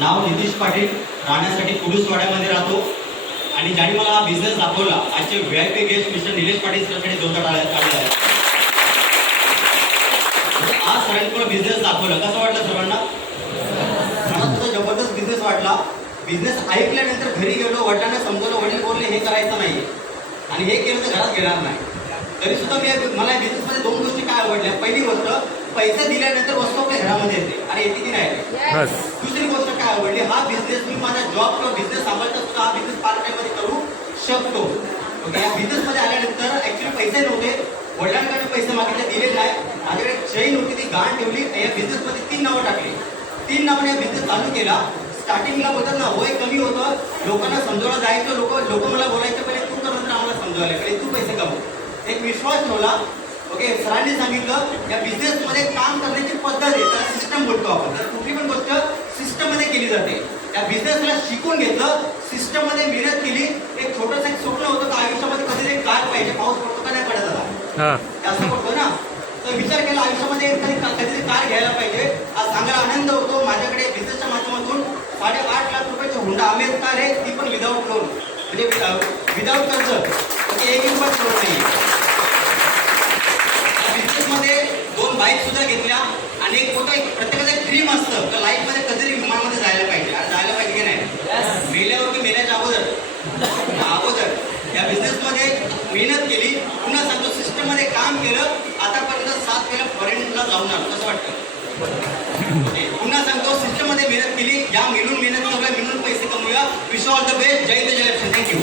नाव नितीश पाटील, राहण्यासाठी कुडूसवाड्यामध्ये राहतो आणि ज्याने मला हा बिझनेस दाखवला आजचे VIP guest mister Nilesh Patil सरांसाठी जोरदार टाळ्या आहेत. आज सरांनी मला बिझनेस दाखवला, कसं वाटलं सर्वांना? मला तुझा जबरदस्त बिझनेस वाटला. बिझनेस ऐकल्यानंतर घरी गेलो, वडिलांना समजवलं, वडील बोलले हे करायचं नाही आणि हे केलं तर घरात घेणार नाही. तरी सुद्धा मला या बिझनेसमध्ये 2 गोष्टी काय आवडल्या. पहिली गोष्ट, पैसे दिल्यानंतर वस्तू आपल्या घरामध्ये येते आणि येते की नाही. दुसरी गोष्ट काय आवडली, हा बिझनेस मी माझा जॉब किंवा बिझनेस सांभाळता सुद्धा हा बिझनेस पार्ट टाइम मध्ये करू शकतो. ओके, या बिझनेसमध्ये आल्यानंतर ऍक्च्युली पैसे नव्हते, वडिलांकडे पैसे मागितले, दिले नाही. माझ्याकडे चैन होती, ती गाण ठेवली. या बिझनेसमध्ये 3 नावं टाकली. 3 नावाने या बिझनेस चालू केला. स्टार्टिंगला बोलतात ना, वय कमी होतं, लोकांना समजवलं जायचं. लोक मला बोलायचे, पहिले तू कर, नंतर आम्हाला समजवायला, पहिले तू पैसे कमव. एक विश्वास ठेवला. ओके, सरांनी सांगितलं या बिझनेसमध्ये काम करण्याची पद्धत आहे, त्याला सिस्टम बोलतो आपण. तर कुठली पण गोष्ट सिस्टममध्ये केली जाते. त्या बिझनेसला शिकून घेतलं, सिस्टममध्ये मेहनत केली. एक छोटंसं एक स्वप्न होतं का आयुष्यामध्ये कधीतरी कार पाहिजे, पाऊस पडतो का नाही पडत आता, जास्त पडतो ना, तर विचार केला आयुष्यामध्ये कधीतरी कार घ्यायला पाहिजे. आज चांगला आनंद होतो. माझ्याकडे बिझनेसच्या माध्यमातून 8.5 लाख रुपयाची हुंडा अमेर कार आहे, ती पण विदाऊट लोन, म्हणजे विदाऊट कर्ज. ओके, 1 रुपया लोन नाही. बिझनेसमध्ये 2 बाईक सुद्धा घेतल्या आणि एक प्रत्येकाचं एक ड्रीम असतं तर लाईफमध्ये कधीतरी विमानामध्ये जायला पाहिजे. आणि जायला पाहिजे की नाही, मेल्यावर की मेल्याच्या अगोदर या बिझनेसमध्ये मेहनत केली. पुन्हा सांगतो, सिस्टममध्ये काम केलं. आतापर्यंत 7 वेळा फॉरेनला जाऊन आलो. कसं वाटतं? पुन्हा सांगतो, सिस्टममध्ये मेहनत केली. या मिळून मेहनत करूया, मिळून पैसे कमवूया. Wish all the best. जय हिंद, जय लक्ष्मी. थँक्यू.